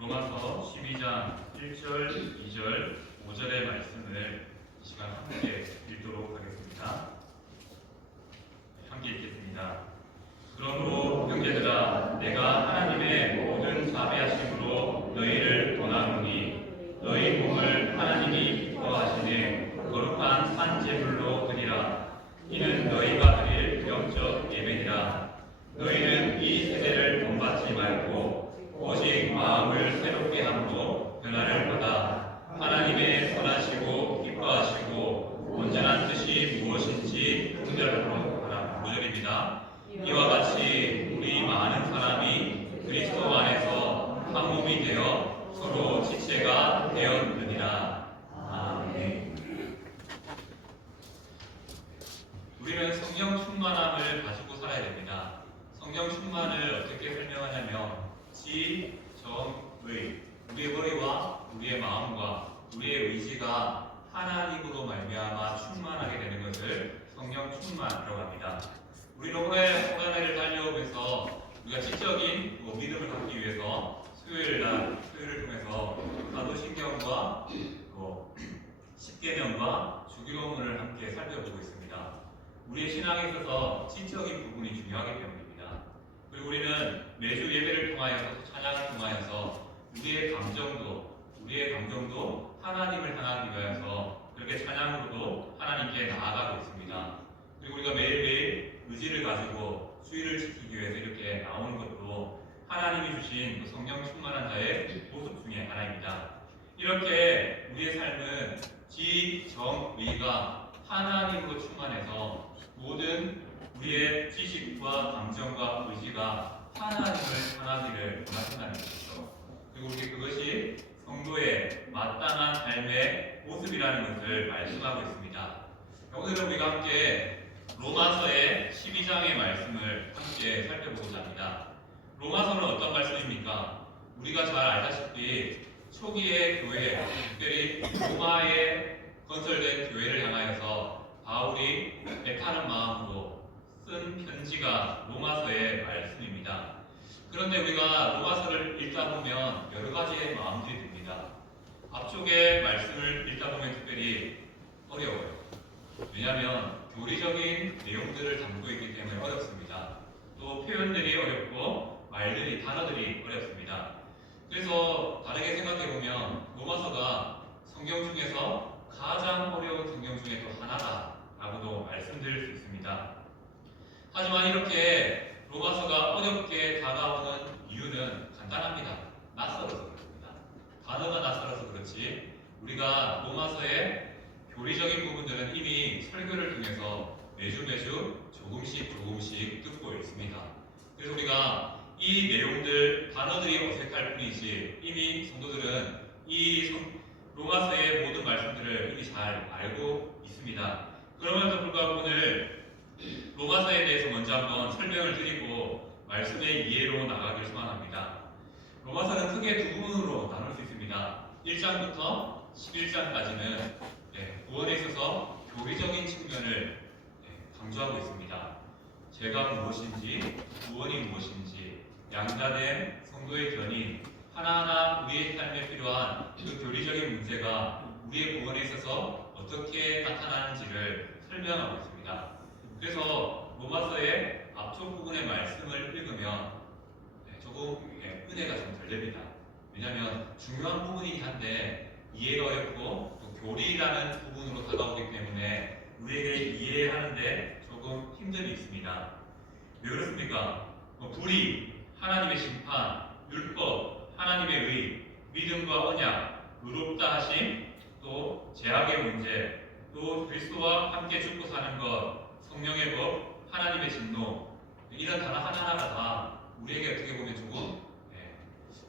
로마서 12장 1절, 2절, 5절의 말씀을 이 시간 함께 읽도록 하겠습니다. 함께 읽겠습니다. 그러므로 형제들아, 내가 하나님의 모든 자비하심으로 너희를 권하노니 너희 몸을 하나님이 기뻐하시는 거룩한 산 제물로 드리라. 이는 너희가 드릴 영적 예배니라. 너희는 이 세대를 본받지 말고 오직 마음을 새롭게 함으로 변화를 받아 하나님의 선하시고 기뻐하시고 온전한 뜻이 무엇인지 분별하도록 하라. 5절입니다. 이와 같이 우리 많은 사람이 그리스도 안에서 한 몸이 되어 서로 지체가 되었느니라. 아멘. 우리는 성령 충만함을 가지고 살아야 됩니다. 성령 충만을 어떻게 설명하냐면 지, 정, 의, 우리의 머리와 우리의 마음과 우리의 의지가 하나님으로 말미암아 충만하게 되는 것을 성령 충만이라고 합니다. 우리는 올해 한 해를 달려오면서 우리가 지적인 믿음을 갖기 위해서 수요일을 통해서 사도신경과 십계명과 주기도문을 함께 살펴보고 있습니다. 우리의 신앙에 있어서 지적인 부분이 중요하기 때문입니다. 그리고 우리는 매주 예배를 통하여서 찬양을 통하여서 우리의 감정도 하나님을 향하기 위해서 그렇게 찬양으로도 하나님께 나아가고 있습니다. 그리고 우리가 매일매일 의지를 가지고 수일을 지키기 위해서 이렇게 나오는 것도 하나님이 주신 성령 충만한 자의 모습 중에 하나입니다. 이렇게 우리의 삶은 지, 정, 의가 하나님으로 충만해서 모든 우리의 지식과 감정과 의지가 하나님을 향하기를 원하신다는 것이죠. 그리고 우리 그것이 성도의 마땅한 삶의 모습이라는 것을 말씀하고 있습니다. 오늘은 우리가 함께 로마서의 12장의 말씀을 함께 살펴보고자 합니다. 로마서는 어떤 말씀입니까? 우리가 잘 알다시피 초기의 교회, 특별히 로마에 건설된 교회를 향하여서 바울이 애타는 마음으로 쓴 편지가 로마서의 말씀입니다. 그런데 우리가 로마서를 읽다 보면 여러 가지의 마음들이 듭니다. 앞쪽의 말씀을 읽다 보면 특별히 어려워요. 왜냐하면 교리적인 내용들을 담고 있기 때문에 어렵습니다. 또 표현들이 어렵고 말들이, 단어들이 어렵습니다. 그래서 다르게 생각해보면 로마서가 성경 중에서 가장 어려운 성경 중에 또 하나다라고도 말씀드릴 수 있습니다. 하지만 이렇게 로마서가 어렵게 다가오는 이유는 간단합니다. 낯설어서 그렇습니다. 단어가 낯설어서 그렇지 우리가 로마서의 교리적인 부분들은 이미 설교를 통해서 매주 조금씩 듣고 있습니다. 그래서 우리가 이 내용들, 단어들이 어색할 뿐이지 이미 성도들은 이 로마서의 모든 말씀들을 이미 잘 알고 있습니다. 그럼에도 불구하고 오늘 로마서에 대해서 먼저 한번 설명을 드리고 말씀의 이해로 나가길 소망합니다. 로마서는 크게 두 부분으로 나눌 수 있습니다. 1장부터 11장까지는 구원에 있어서 교리적인 측면을 강조하고 있습니다. 죄가 무엇인지, 구원이 무엇인지, 양자된 성도의 견인, 하나하나 우리의 삶에 필요한 그 교리적인 문제가 우리의 구원에 있어서 어떻게 나타나는지를 설명하고 있습니다. 그래서 로마서의 앞쪽 부분의 말씀을 읽으면 조금 은혜가 좀 덜 됩니다. 왜냐하면 중요한 부분이긴 한데 이해가 어렵고 또 교리라는 부분으로 다가오기 때문에 우리에게 이해하는데 조금 힘듦이 있습니다. 왜 그렇습니까? 불의, 하나님의 심판, 율법, 하나님의 의, 믿음과 언약, 의롭다 하심, 또 죄악의 문제, 또 그리스도와 함께 죽고 사는 것, 성령의 법, 하나님의 진노, 이런 단어 하나하나가 다 우리에게 어떻게 보면 조금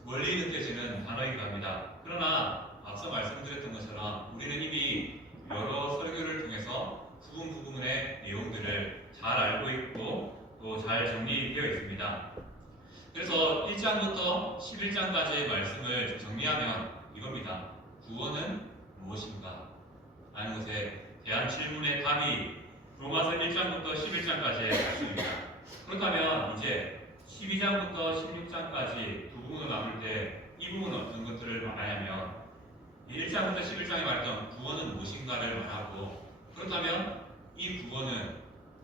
멀리 느껴지는 단어이기도 합니다. 그러나 앞서 말씀드렸던 것처럼 우리는 이미 여러 설교를 통해서 부분의 내용들을 잘 알고 있고 또 잘 정리되어 있습니다. 그래서 1장부터 11장까지의 말씀을 정리하면 이겁니다. 구원은 무엇인가? 라는 것에 대한 질문의 답이 로마서 1장부터 11장까지의 말씀입니다. 그렇다면 이제 12장부터 16장까지 두 부분을 나눌 때 이 부분은 이 1장부터 11장에 말했던 구원은 무엇인가를 말하고, 그렇다면 이 구원은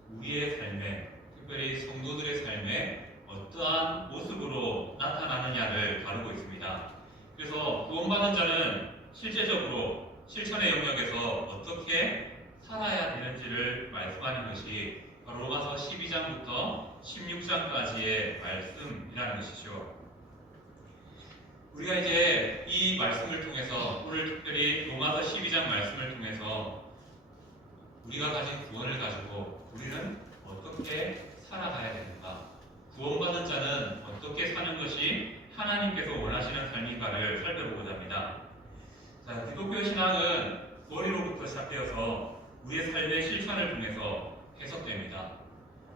우리의 삶에, 특별히 성도들의 삶에 어떠한 모습으로 나타나느냐를 다루고 있습니다. 그래서 구원받은 자는 실제적으로 실천의 영역에서 어떻게 살아야 되는지를 말씀하는 것이 바로 로마서 12장부터 16장까지의 말씀이라는 것이죠. 우리가 이제 이 말씀을 통해서, 오늘 특별히 로마서 12장 말씀을 통해서 우리가 가진 구원을 가지고 우리는 어떻게 살아가야 되는가, 구원받은 자는 어떻게 사는 것이 하나님께서 원하시는 삶인가를 살펴보고자 합니다. 자, 기독교 신앙은 머리로부터 시작되어서 우리의 삶의 실천을 통해서 해석됩니다.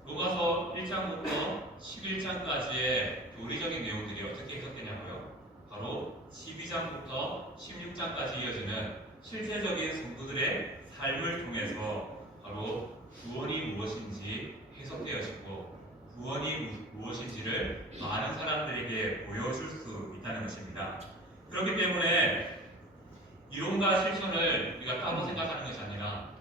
로마서 1장부터 11장까지의 교리적인 내용들이 어떻게 해석되냐고요? 바로 12장부터 16장까지 이어지는 실제적인 성도들의 삶을 통해서 바로 구원이 무엇인지 해석되어지고, 구원이 무엇인지를 많은 사람들에게 보여줄 수 있다는 것입니다. 그렇기 때문에 이론과 실천을 우리가 따로 생각하는 것이 아니라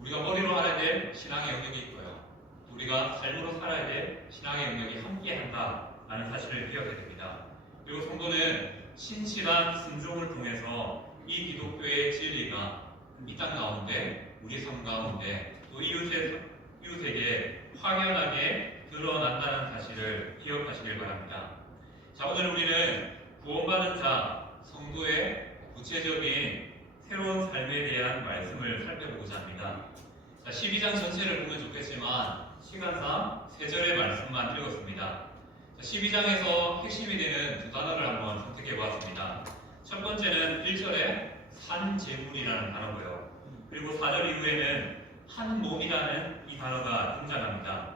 우리가 머리로 알아야 될 신앙의 영역이 있고요, 우리가 삶으로 살아야 될 신앙의 영역이 함께한다라는 사실을 기억해야 됩니다. 그리고 성도는 신실한 순종을 통해서 이 기독교의 진리가 이 땅 가운데, 우리 삶 가운데, 또 이웃에게 확연하게 드러난다는 사실을 기억하시길 바랍니다. 자, 오늘 우리는 구원받은 자, 성도의 구체적인 새로운 삶에 대한 말씀을 살펴보고자 합니다. 자, 12장 전체를 보면 좋겠지만 시간상 3절의 말씀만 읽었습니다. 자, 12장에서 핵심이 되는 두 단어를 한번 선택해 보았습니다. 첫 번째는 1절에 산재물이라는 단어고요. 그리고 4절 이후에는 한 몸이라는 이 단어가 등장합니다.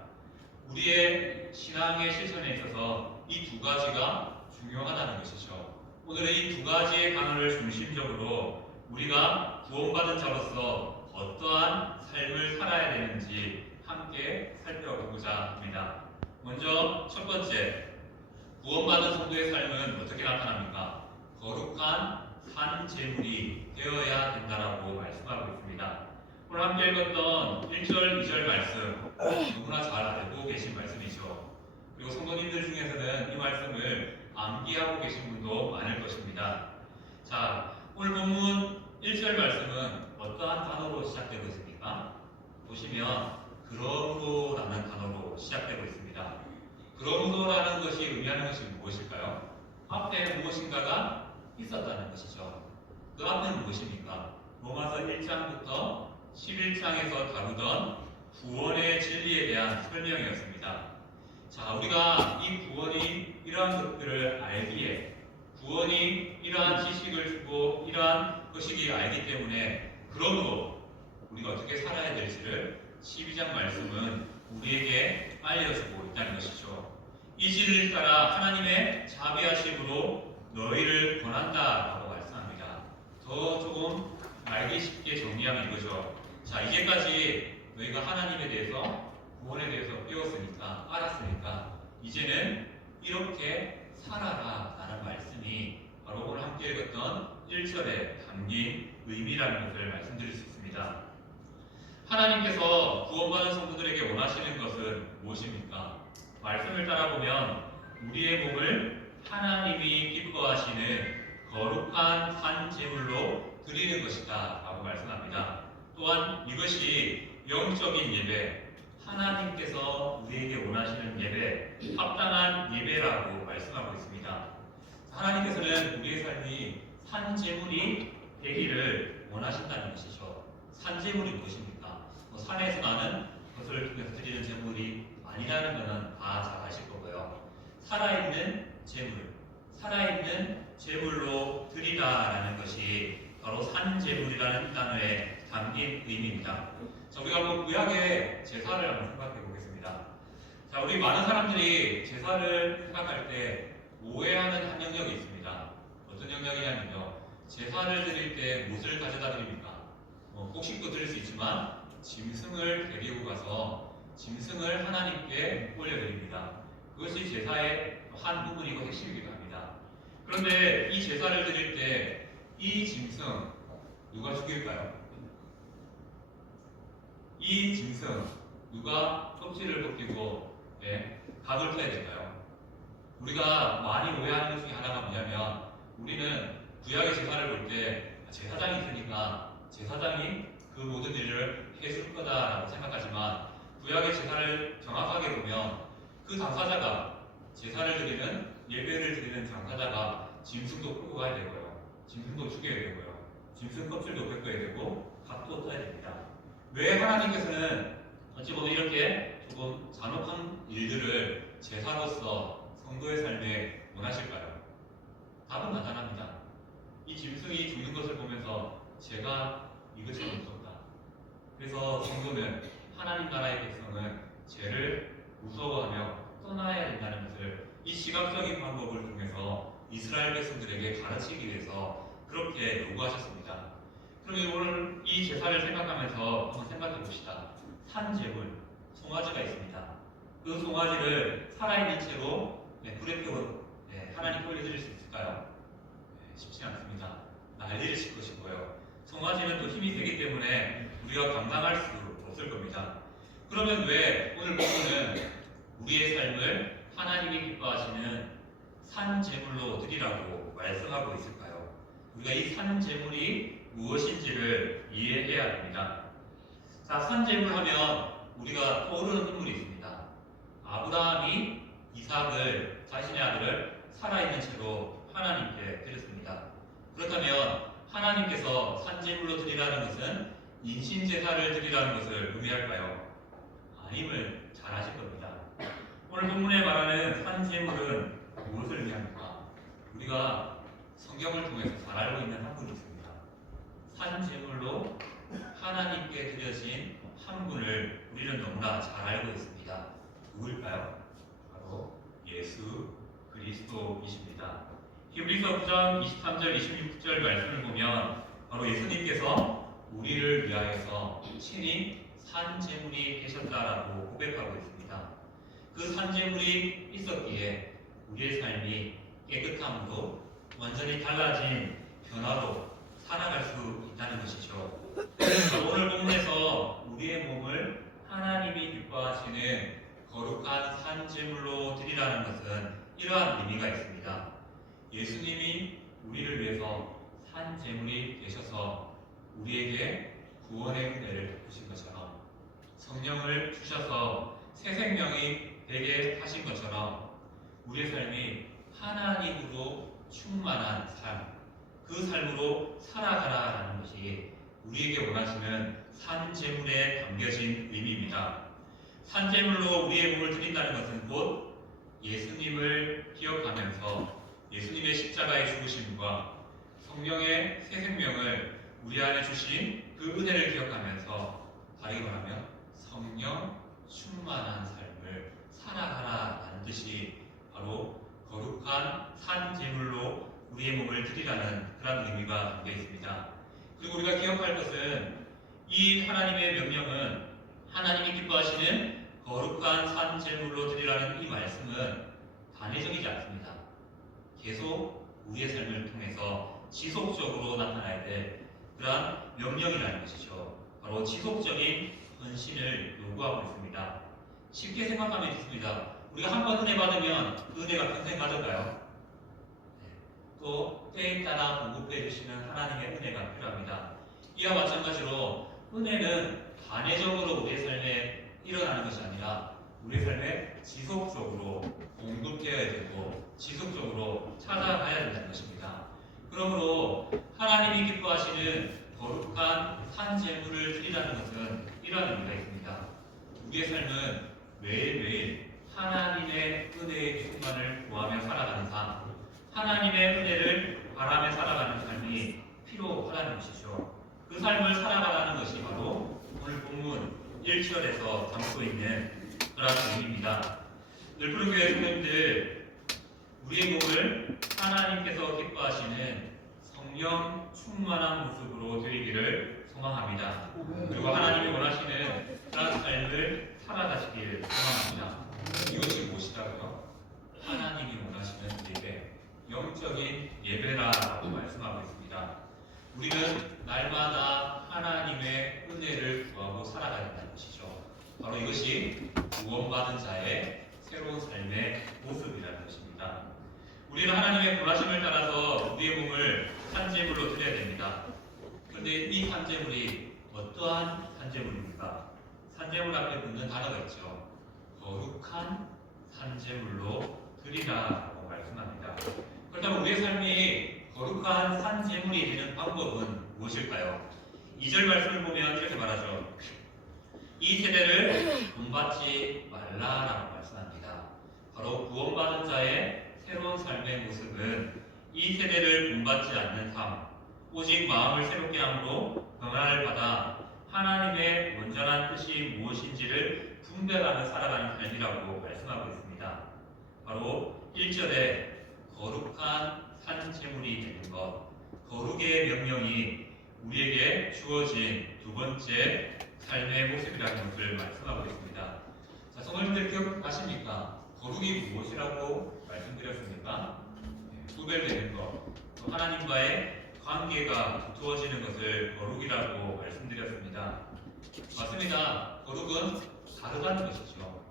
우리의 신앙의 실천에 있어서 이 두 가지가 중요하다는 것이죠. 오늘은 이 두 가지의 단어를 중심적으로 우리가 구원받은 자로서 어떠한 삶을 살아야 되는지 함께 살펴보고자 합니다. 먼저 첫 번째, 구원받은 성도의 삶은 어떻게 나타납니까? 거룩한 산재물이 되어야 된다라고 말씀하고 있습니다. 오늘 함께 읽었던 1절, 2절 말씀 너무나 잘 알고 계신 말씀이죠. 그리고 성도님들 중에서는 이 말씀을 암기하고 계신 분도 많을 것입니다. 자, 오늘 본문 1절 말씀은 어떠한 단어로 시작되고 있습니까? 보시면 그러므로라는 단어로 시작되고 있습니다. 그러므로라는 것이 의미하는 것이 무엇일까요? 앞에 무엇인가가 있었다는 것이죠. 그 앞에는 무엇입니까? 로마서 1장부터 11장에서 다루던 구원의 진리에 대한 설명이었습니다. 자, 우리가 이 구원이 이러한 것들을 알기에, 구원이 이러한 지식을 주고 이러한 것이기 알기 때문에, 그러므로 우리가 어떻게 살아야 될지를 12장 말씀은 우리에게 알려주고 있다는 것이죠. 이 진리를 따라 하나님의 자비하심으로 너희를 권한다라고 말씀합니다. 더 조금 알기 쉽게 정리하면 이거죠. 자, 이제까지 너희가 하나님에 대해서, 구원에 대해서 배웠으니까, 알았으니까 이제는 이렇게 살아라 라는 말씀이 바로 오늘 함께 읽었던 1절에 담긴 의미라는 것을 말씀드릴 수 있습니다. 하나님께서 구원받은 성도들에게 원하시는 것은 무엇입니까? 말씀을 따라보면 우리의 몸을 하나님이 기뻐하시는 거룩한 산 제물로 드리는 것이다 라고 말씀합니다. 또한 이것이 영적인 예배, 하나님께서 우리에게 원하시는 예배, 합당한 예배라고 말씀하고 있습니다. 하나님께서는 우리의 삶이 산제물이 되기를 원하신다는 것이죠. 산제물이 무엇입니까? 산에서 나는 것을 통해서 드리는 제물이 아니라는 것은 다 잘 아실 거고요. 살아있는 제물, 살아있는 제물로 드리다라는 것이 바로 산제물이라는 단어에 담긴 의미입니다. 자, 우리가 한번 구약의 제사를 한번 생각해 보겠습니다. 자, 우리 많은 사람들이 제사를 생각할 때 오해하는 한 영역이 있습니다. 어떤 영역이냐면요, 제사를 드릴 때 무엇을 가져다 드립니까? 곡식도 드릴 수 있지만 짐승을 데리고 가서 짐승을 하나님께 올려드립니다. 그것이 제사의 한 부분이고 핵심이기도 합니다. 그런데 이 제사를 드릴 때 이 이 짐승 누가 죽일까요? 이 짐승 누가 껍질을 벗기고 각을 펴야 될까요? 우리가 많이 오해하는 것 중에 하나가 뭐냐면 우리는 구약의 제사를 볼 때 제사장이 있으니까 제사장이 그 모든 일을 해줄 거다라고 생각하지만 구약의 제사를 정확하게 보면 그 당사자가 제사를 드리는 예배를 드리는 당사자가 짐승도 끌고 가야 되고요. 짐승도 죽여야 되고요. 짐승 껍질도 벗겨야 되고 각도 떠야 됩니다. 왜 하나님께서는 어찌 보면 이렇게 조금 잔혹한 일들을 제사로서 성도의 삶에 원하실까요? 답은 간단합니다. 이 짐승이 죽는 것을 보면서 제가 이것처럼 무섭다. 그래서 성도는 하나님 나라의 백성은 죄를 무서워하며 떠나야 된다는 것을 이 시각적인 방법을 통해서 이스라엘 백성들에게 가르치기 위해서 그렇게 요구하셨습니다. 그러면 오늘 이 제사를 생각하면서 한번 생각해 봅시다. 산제물, 송아지가 있습니다. 그 송아지를 살아있는 채로 불에 태워 하나님 올려드릴 수 있을까요? 쉽지 않습니다. 난리를 것이고요. 송아지는 또 힘이 세기 때문에 우리가 감당할 수 없을 겁니다. 그러면 왜 오늘 본문은 우리의 삶을 하나님이 기뻐하시는 산제물로 드리라고 말씀하고 있을까요? 우리가 이 산제물이 무엇인지를 이해해야 합니다. 자, 산제물 하면 우리가 떠오르는 인물이 있습니다. 아브라함이 이삭을, 자신의 아들을 살아있는 채로 하나님께 드렸습니다. 그렇다면 하나님께서 산제물로 드리라는 것은 인신제사를 드리라는 것을 의미할까요? 아님을 잘 아실 겁니다. 오늘 본문에 말하는 산제물은 무엇을 의미합니까? 우리가 성경을 통해서 잘 알고 있는 한 분이 있습니다. 산제물로 하나님께 드려진 한 분을 우리는 너무나 잘 알고 있습니다. 누구일까요? 바로 예수 그리스도이십니다. 히브리서 9장 23절 26절 말씀을 보면 바로 예수님께서 우리를 위하여서 친히 산제물이 되셨다라고 고백하고 있습니다. 그 산제물이 있었기에 우리의 삶이 깨끗함으로 완전히 달라진 변화로 살아갈 수 있다는 것이죠. 오늘 본문에서 우리의 몸을 하나님이 기뻐하시는 거룩한 산제물로 드리라는 것은 이러한 의미가 있습니다. 예수님이 우리를 위해서 산제물이 되셔서 우리에게 구원의 은혜를 베푸신 것처럼 성령을 주셔서 새 생명이 되게 하신 것처럼 우리의 삶이 하나님으로 충만한 삶, 그 삶으로 살아가라라는 것이 우리에게 원하시는 산제물에 담겨진 의미입니다. 산제물로 우리의 몸을 드린다는 것은 곧 예수님을 기억하면서 예수님의 십자가의 죽으심과 성령의 새 생명을 우리 안에 주신 그 은혜를 기억하면서 다르게 말하면 성령 충만한 삶을 살아가라라는 뜻이 바로 거룩한 산제물로 우리의 몸을 드리라는 그런 의미가 담겨 있습니다. 그리고 우리가 기억할 것은 이 하나님의 명령은 하나님이 기뻐하시는 거룩한 산제물로 드리라는 이 말씀은 단회적이지 않습니다. 계속 우리의 삶을 통해서 지속적으로 나타나야 될 그러한 명령이라는 것이죠. 바로 지속적인 헌신을 요구하고 있습니다. 쉽게 생각하면 좋습니다. 우리가 한 번 은혜 받으면 그 은혜가 평생 가져가요. 또 때에 따라 공급해 주시는 하나님의 은혜가 필요합니다. 이와 마찬가지로 은혜는 단회적으로 우리의 삶에 일어나는 것이 아니라 우리의 삶에 지속적으로 공급해야 되고 지속적으로 찾아가야 된다는 것입니다. 그러므로 하나님이 기뻐하시는 거룩한 산제물을 드리라는 것은 이러한 의미가 있습니다. 우리의 삶은 매일매일 하나님의 은혜의 충만을 구하며 살아가는 삶, 하나님의 은혜를 바라며 살아가는 삶이 필요하다는 것이죠. 그 삶을 살아가라는 것이 바로 오늘 본문 1절에서 담고 있는 그런 의미입니다. 늘푸른교회 성도님들, 우리의 몸을 하나님께서 기뻐하시는 성령 충만한 모습으로 드리기를 소망합니다. 그리고 하나님이 원하시는 그런 삶을 살아가시길 소망합니다. 이것이 무엇이라고요? 하나님이 원하시는 예배, 영적인 예배라고 말씀하고 있습니다. 우리는 날마다 하나님의 은혜를 구하고 살아가야 한다는 것이죠. 바로 이것이 구원받은 자의 새로운 삶의 모습이라는 것입니다. 우리는 하나님의 구하심을 따라서 우리의 몸을 산제물로 드려야 됩니다. 그런데 이 산제물이 어떠한 산제물입니까? 산제물 앞에 붙는 단어가 있죠. 거룩한 산제물로 드리라고 말씀합니다. 그렇다면 우리의 삶이 거룩한 산제물이 되는 방법은 무엇일까요? 2절 말씀을 보면 이렇게 말하죠. 이 세대를 본받지 말라라고 말씀합니다. 바로 구원받은 자의 새로운 삶의 모습은 이 세대를 본받지 않는 삶, 오직 마음을 새롭게 함으로 변화를 받아 하나님의 온전한 뜻이 무엇인지를 분별하며 살아가는 삶이라고 말씀하고 있습니다. 바로 1절에 거룩한 산제물이 되는 것, 거룩의 명령이 우리에게 주어진 두 번째 삶의 모습이라는 것을 말씀하고 있습니다. 자, 성도님들 기억하십니까? 거룩이 무엇이라고 말씀드렸습니까? 구별되는 것, 또 하나님과의 관계가 두터워지는 것을 거룩이라고 말씀드렸습니다. 맞습니다. 거룩은 다르다는 것이죠.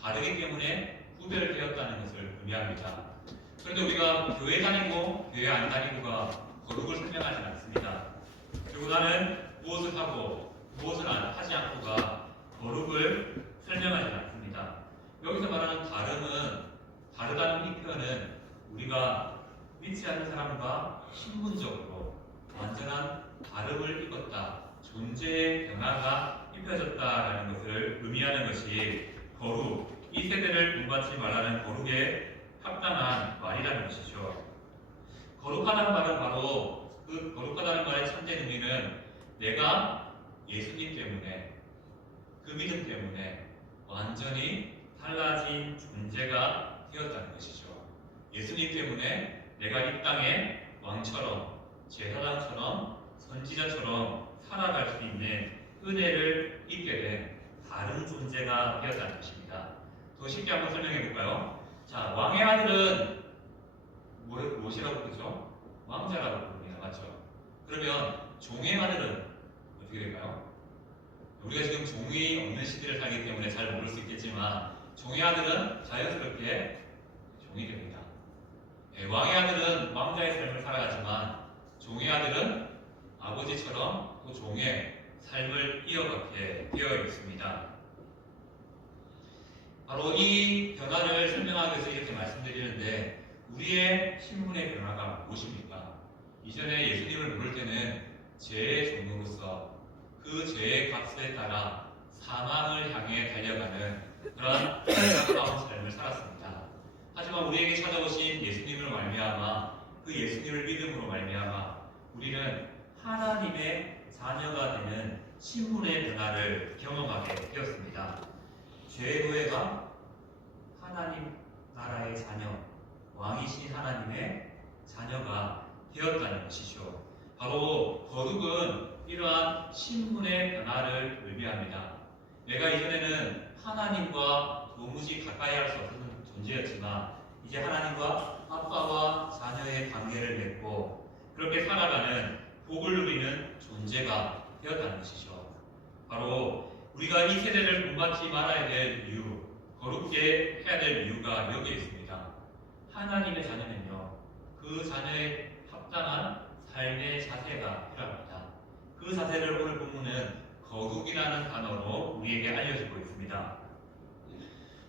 다르기 때문에 구별되었다는 것을 의미합니다. 그런데 우리가 교회 다니고 교회 안 다니고가 거룩을 설명하지 않습니다. 그리고 나는 무엇을 하고 무엇을 하지 않고가 거룩을 설명하지 않습니다. 여기서 말하는 다르다는 이 표현은 우리가 믿지 않는 사람과 신분적으로 완전한 다름을 입었다, 존재의 변화가 입혀졌다라는 것을 의미하는 것이 거룩, 이 세대를 본받지 말라는 거룩의 합당한 말이라는 것이죠. 거룩하다는 말은 바로 그 거룩하다는 말의 참된 의미는 내가 예수님 때문에 그 믿음 때문에 완전히 달라진 존재가 되었다는 것이죠. 예수님 때문에 내가 이 땅에 왕처럼 제사장처럼 선지자처럼 살아갈 수 있는 은혜를 입게 된 다른 존재가 되었다는 것입니다. 더 쉽게 한번 설명해 볼까요? 자, 왕의 아들은 무엇이라고 부르죠? 왕자라고 부릅니다. 맞죠? 그러면 종의 아들은 어떻게 될까요? 우리가 지금 종이 없는 시대를 살기 때문에 잘 모를 수 있겠지만 종의 아들은 자연스럽게 종이 됩니다. 왕의 아들은 왕자의 삶을 살아가지만 종의 아들은 아버지처럼 또 종의 삶을 이어가게 되어 있습니다. 바로 이 변화를 설명하기 위해서 이렇게 말씀드리는데 우리의 신분의 변화가 무엇입니까? 이전에 예수님을 모를 때는 죄의 종으로서 그 죄의 값에 따라 사망을 향해 달려가는 그런 안타까운 삶을 살았습니다. 하지만 우리에게 찾아오신 예수님을 말미암아 그 예수님을 믿음으로 말미암아 우리는 하나님의 자녀가 되는 신분의 변화를 경험하게 되었습니다. 죄의 노예가 하나님 나라의 자녀, 왕이신 하나님의 자녀가 되었다는 것이죠. 바로 거룩은 이러한 신분의 변화를 의미합니다. 내가 이전에는 하나님과 도무지 가까이 할 수 없는 존재였지만 이제 하나님과 아빠와 자녀의 관계를 맺고 그렇게 살아가는 복을 누리는 존재가 되었다는 것이죠. 바로 우리가 이 세대를 본받지 말아야 될 이유, 거룩게 해야 될 이유가 여기에 있습니다. 하나님의 자녀는요, 그 자녀의 합당한 삶의 자세가 필요합니다. 그 자세를 오늘 본문은 거룩이라는 단어로 우리에게 알려주고 있습니다.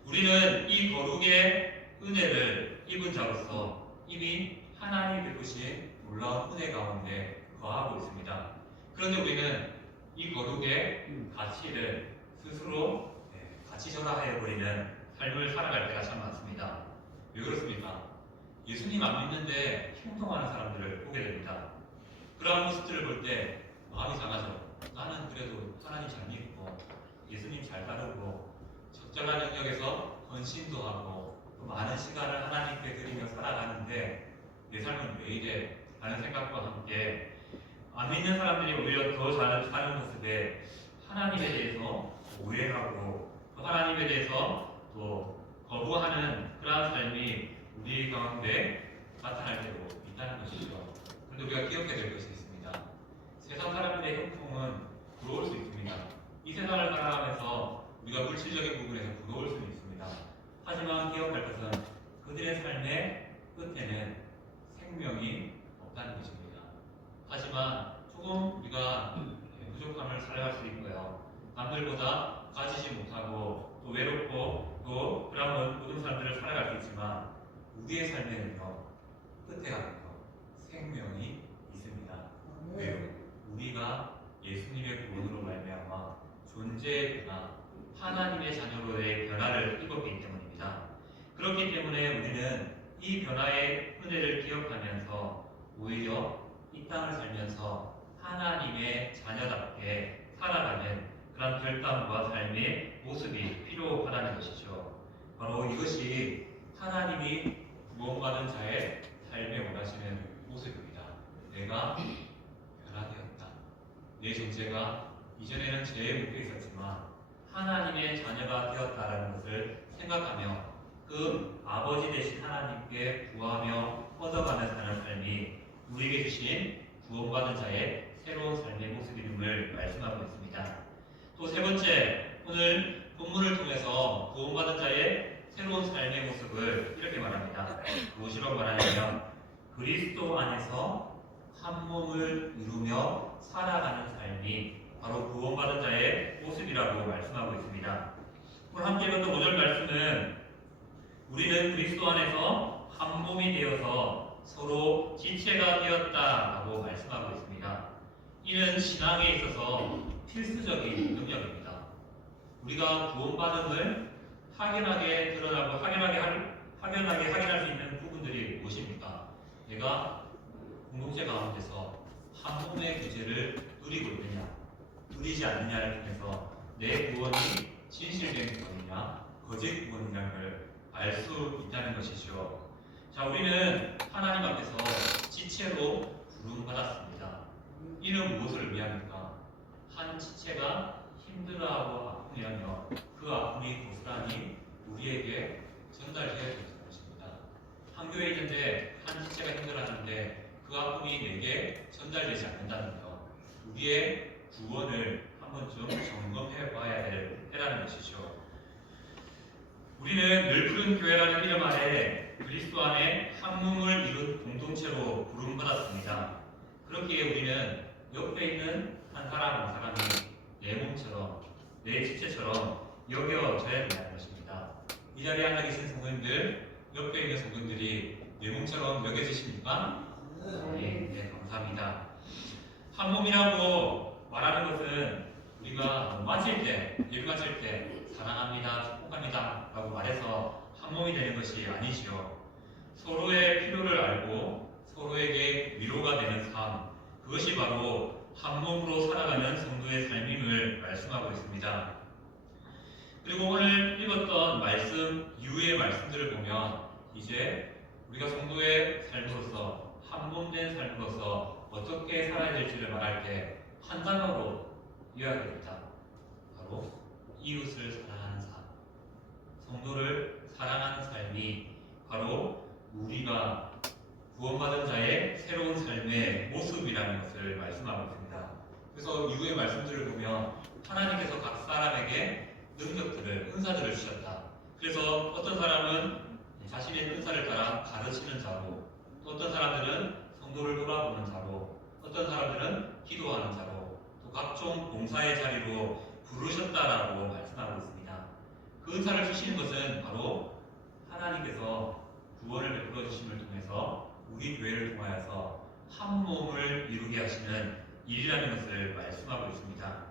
우리는 이 거룩의 은혜를 입은 자로서 이미 하나님이 베푸신 놀라운 은혜 가운데 거하고 있습니다. 그런데 우리는 이 거룩의 가치를 스스로 가치전화해버리는 삶을 살아갈 때가 참 많습니다. 왜 그렇습니까? 예수님 안 믿는데 행동하는 사람들을 보게 됩니다. 그러한 모습들을 볼 때 마음이 상하죠. 나는 그래도 하나님 잘 믿고 예수님 잘 따르고 적절한 영역에서 헌신도 하고 또 많은 시간을 하나님께 드리며 살아가는데 내 삶은 왜 이래? 라는 생각과 함께 안 믿는 사람들이 오히려 더 잘 사는 모습에 하나님에 대해서 오해하고 또 하나님에 대해서 또 거부하는 그러한 삶이 우리 가운데 나타날 때도 있다는 것이죠. 그런데 우리가 기억해야 될 것이 있습니다. 생명이 없다는 것입니다. 하지만 조금 우리가 부족함을 살아갈 수 있고요. 남들보다 가지지 못하고 또 외롭고 또 그런 모든 사람들을 살아갈 수 있지만 우리의 삶에는요 끝에 가면요 생명이 있습니다. 왜요? 우리가 예수님의 구원으로 말미암아 존재의 변화, 하나님의 자녀로의 변화를 입었기 때문입니다. 그렇기 때문에 우리는 이 변화의 은혜를 기억하면서 오히려 이 땅을 살면서 하나님의 자녀답게 살아가는 그런 결단과 삶의 모습이 필요하다는 것이죠. 바로 이것이 하나님이 구원받은 자의 삶에 원하시는 모습입니다. 내가 변화되었다. 내 존재가 이전에는 죄에 묶여 있었지만 하나님의 자녀가 되었다라는 것을 생각하며 그 아버지 되신 하나님께 구하며 얻어가며 사는 삶이 우리에게 주신 구원받은 자의 새로운 삶의 모습임을 말씀하고 있습니다. 또 세 번째, 오늘 본문을 통해서 구원받은 자의 새로운 삶의 모습을 이렇게 말합니다. 무엇이라고 말하냐면 그리스도 안에서 한 몸을 이루며 살아가는 삶이 바로 구원받은 자의 모습이라고 말씀하고 있습니다. 오늘 함께 읽었던 5절 말씀은 우리는 그리스도 안에서 한 몸이 되어서 서로 지체가 되었다라고 말씀하고 있습니다. 이는 신앙에 있어서 필수적인 능력입니다. 우리가 구원받음을 확연하게 드러나고 확연하게 확인할 수 있는 부분들이 무엇입니까? 내가 공동체 가운데서 한 몸의 교제를 누리고 있느냐, 누리지 않느냐를 통해서 내 구원이 진실된 구원이냐, 거짓 구원이냐는 걸 알 수 있다는 것이죠. 자, 우리는 하나님 앞에서 지체로 부름받았습니다. 이는 무엇을 위함입니까? 한 지체가 힘들어하고 아프면 그 아픔이 고스란히 우리에게 전달되어야 된다는 것입니다. 한 교회에 있는데 한 지체가 힘들어하는데 그 아픔이 내게 전달되지 않는다면요, 우리의 구원을 한번 좀 점검해 봐야 될 때라는 것이죠. 우리는 늘푸른 교회라는 이름 아래 그리스도 안에 한 몸을 이룬 공동체로 부름받았습니다. 그렇기에 우리는 옆에 있는 한 사람이 내 몸처럼, 내 지체처럼 여겨져야 된다는 것입니다. 이 자리에 앉아 계신 성도님들, 옆에 있는 성도님들이 내 몸처럼 여겨지십니까? 네, 감사합니다. 한 몸이라고 말하는 것은 우리가 마칠 때, 일 마칠 때 사랑합니다, 축복합니다 라고 말해서 한 몸이 되는 것이 아니지요. 서로의 필요를 알고 서로에게 위로가 되는 삶, 그것이 바로 한 몸으로 살아가는 성도의 삶임을 말씀하고 있습니다. 그리고 오늘 읽었던 말씀 이후의 말씀들을 보면 이제 우리가 성도의 삶으로서 한 몸 된 삶으로서 어떻게 살아야 될지를 말할 때 한 단어로 요약됩니다. 바로 이웃을 사랑하는 삶, 성도를 사랑하는 삶이 바로 우리가 구원받은 자의 새로운 삶의 모습이라는 것을 말씀하고 있습니다. 그래서 이후의 말씀들을 보면 하나님께서 각 사람에게 능력들을, 은사들을 주셨다. 그래서 어떤 사람은 자신의 은사를 따라 가르치는 자로, 또 어떤 사람들은 성도를 돌아보는 자로, 어떤 사람들은 기도하는 자로, 또 각종 봉사의 자리로 부르셨다라고 말씀하고 있습니다. 그 은사를 주시는 것은 바로 하나님께서 구원을 베풀어 주심을 통해서 우리 교회를 통하여서 한 몸을 이루게 하시는 일이라는 것을 말씀하고 있습니다.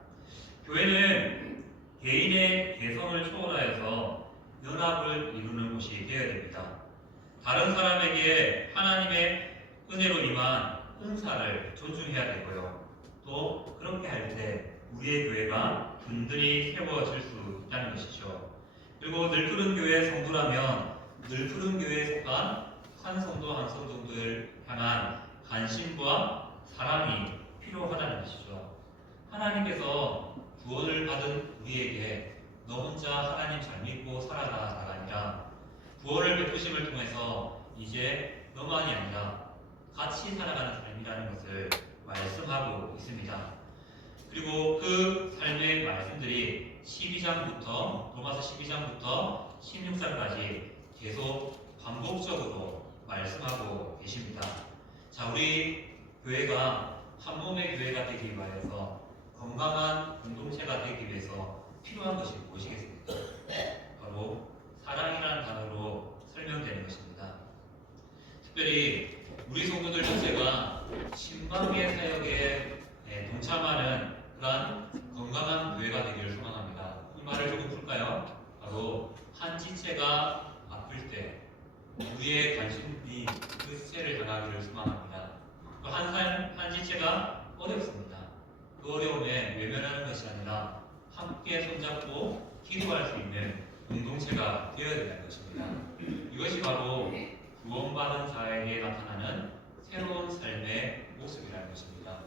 교회는 개인의 개성을 초월하여서 연합을 이루는 곳이 되어야 됩니다. 다른 사람에게 하나님의 은혜로 임한 은사를 존중해야 되고요. 또 그렇게 할 때 우리의 교회가 든든히 세워질 수 있다는 것이죠. 그리고 늘푸른 교회의 성도라면 늘푸른 교회에 속한 한 성도 한 성도들 향한 관심과 사랑이 필요하다는 것이죠. 하나님께서 구원을 받은 우리에게 너 혼자 하나님 잘 믿고 살아가라가 아니라 구원을 베푸심을 통해서 이제 너만이 아니라 같이 살아가는 삶이라는 것을 말씀하고 있습니다. 그리고 그 삶의 말씀들이 12장부터 로마서 12장부터 16장까지 계속 반복적으로 말씀하고 계십니다. 자, 우리 교회가 한 몸의 교회가 되기 위해서 건강한 공동체가 되기 위해서 필요한 것이 무엇이겠습니까? 바로 사랑이라는 단어로 설명되는 것입니다. 특별히 우리 성도들 전체가 신방의 사역에 동참하는 그러한 건강한 교회가 되기를 소망합니다. 이 말을 조금 풀까요? 바로 한 지체가 아플 때 우리의 관심이 그 지체를 향하기를 소망합니다. 또 한 지체가 어렵습니다. 그 어려움에 외면하는 것이 아니라 함께 손잡고 기도할 수 있는 공동체가 되어야 된다는 것입니다. 이것이 바로 구원받은 자에게 나타나는 새로운 삶의 모습이라는 것입니다.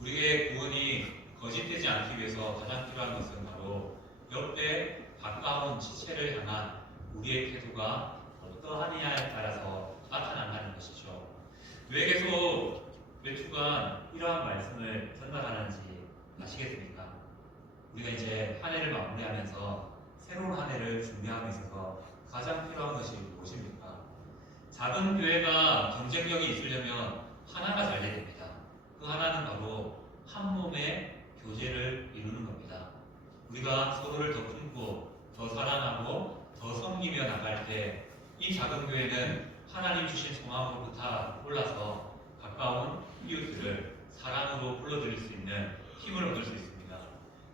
우리의 구원이 거짓되지 않기 위해서 가장 필요한 것은 바로 옆에 가까운 지체를 향한 우리의 태도가 어떠하느냐에 따라서 나타난다는 것이죠. 왜 계속 몇 주간 이러한 말씀을 전달하는지 아시겠습니까? 우리가 이제 한 해를 마무리하면서 새로운 한 해를 준비하고 있어서 가장 필요한 것이 무엇입니까? 작은 교회가 경쟁력이 있으려면 하나가 잘 돼야 됩니다. 그 하나는 바로 한 몸의 교제를 이루는 겁니다. 우리가 서로를 더 품고 더 사랑하고 더 섬기며 나갈 때 이 작은 교회는 하나님 주신 소망으로부터 올라서 가까운 이웃들을 사랑으로 불러들일 수 있는 힘을 얻을 수 있습니다.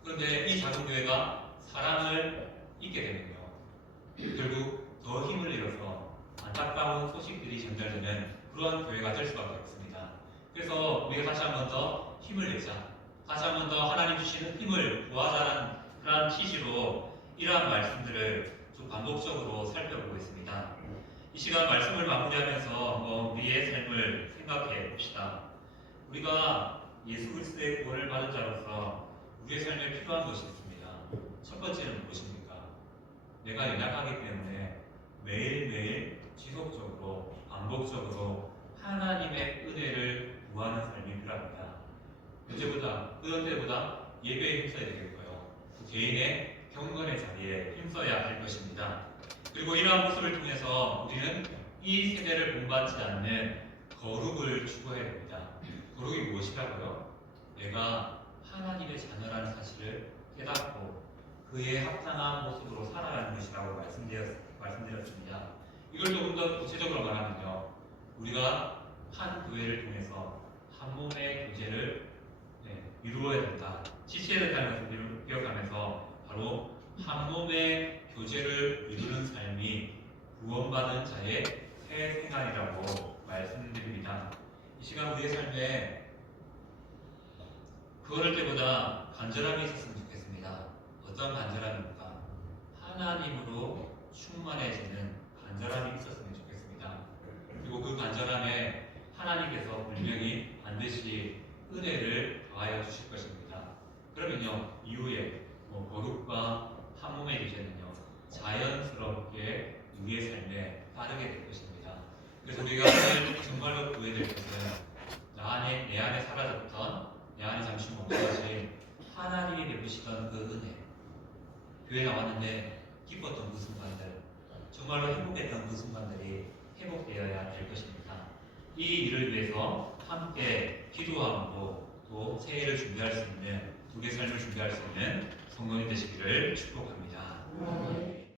그런데 이 작은 교회가 사랑을 잊게 되면요, 결국 더 힘을 잃어서 안타까운 소식들이 전달되는 그러한 교회가 될 수밖에 없습니다. 그래서 우리가 다시 한 번 더 힘을 내자, 다시 한 번 더 하나님 주시는 힘을 구하자는 그런 취지로 이러한 말씀들을 좀 반복적으로 살펴보고 있습니다. 이 시간 말씀을 마무리하면서 한번 우리의 삶을 생각해 봅시다. 우리가 예수 그리스도의 구원을 받은 자로서 우리의 삶에 필요한 것이 있습니다. 첫 번째는 무엇입니까? 내가 연약하기 때문에 매일매일 지속적으로 반복적으로 하나님의 은혜를 구하는 삶이 필요합니다. 언제보다 그 때보다 예배에 힘써야 되겠고요. 개인의 경건의 자리에 힘써야 할 것입니다. 그리고 이러한 모습을 통해서 우리는 이 세대를 본받지 않는 거룩을 추구해야 됩니다. 거룩이 무엇이라고요? 내가 하나님의 자녀라는 사실을 깨닫고 그에 합당한 모습으로 살아가는 것이라고 말씀드렸습니다. 이걸 조금 더 구체적으로 말하면요, 우리가 한 교회를 통해서 한 몸의 교제를 이루어야 된다. 지체해야 된다는 것을 기억하면서 바로 한 몸의 교제를 이루는 삶이 구원받은 자의 새 생활이라고 말씀드립니다. 이 시간 우리의 삶에 그럴 때보다 간절함이 있었으면 좋겠습니다. 어떤 간절함입니까? 하나님으로 충만해지는 간절함이 있었으면 좋겠습니다. 그리고 그 간절함에 하나님께서 분명히 반드시 은혜를 더하여 주실 것입니다. 그러면요, 이후에 거룩과 한 몸의 교제는요, 자연스럽게 우리의 삶에 따르게 될 것입니다. 그래서 우리가 오늘 정말로 구해야 될 것은 내 안에 사라졌던, 내 안에 잠시 멈춰진 하나님이 베푸시던 그 은혜, 교회 나왔는데 기뻤던 그 순간들, 정말로 행복했던 그 순간들이 회복되어야 될 것입니다. 이 일을 위해서 함께 기도함으로 또 새해를 준비할 수 있는, 우리의 삶을 준비할 수 있는 성도님 되시기를 축복합니다.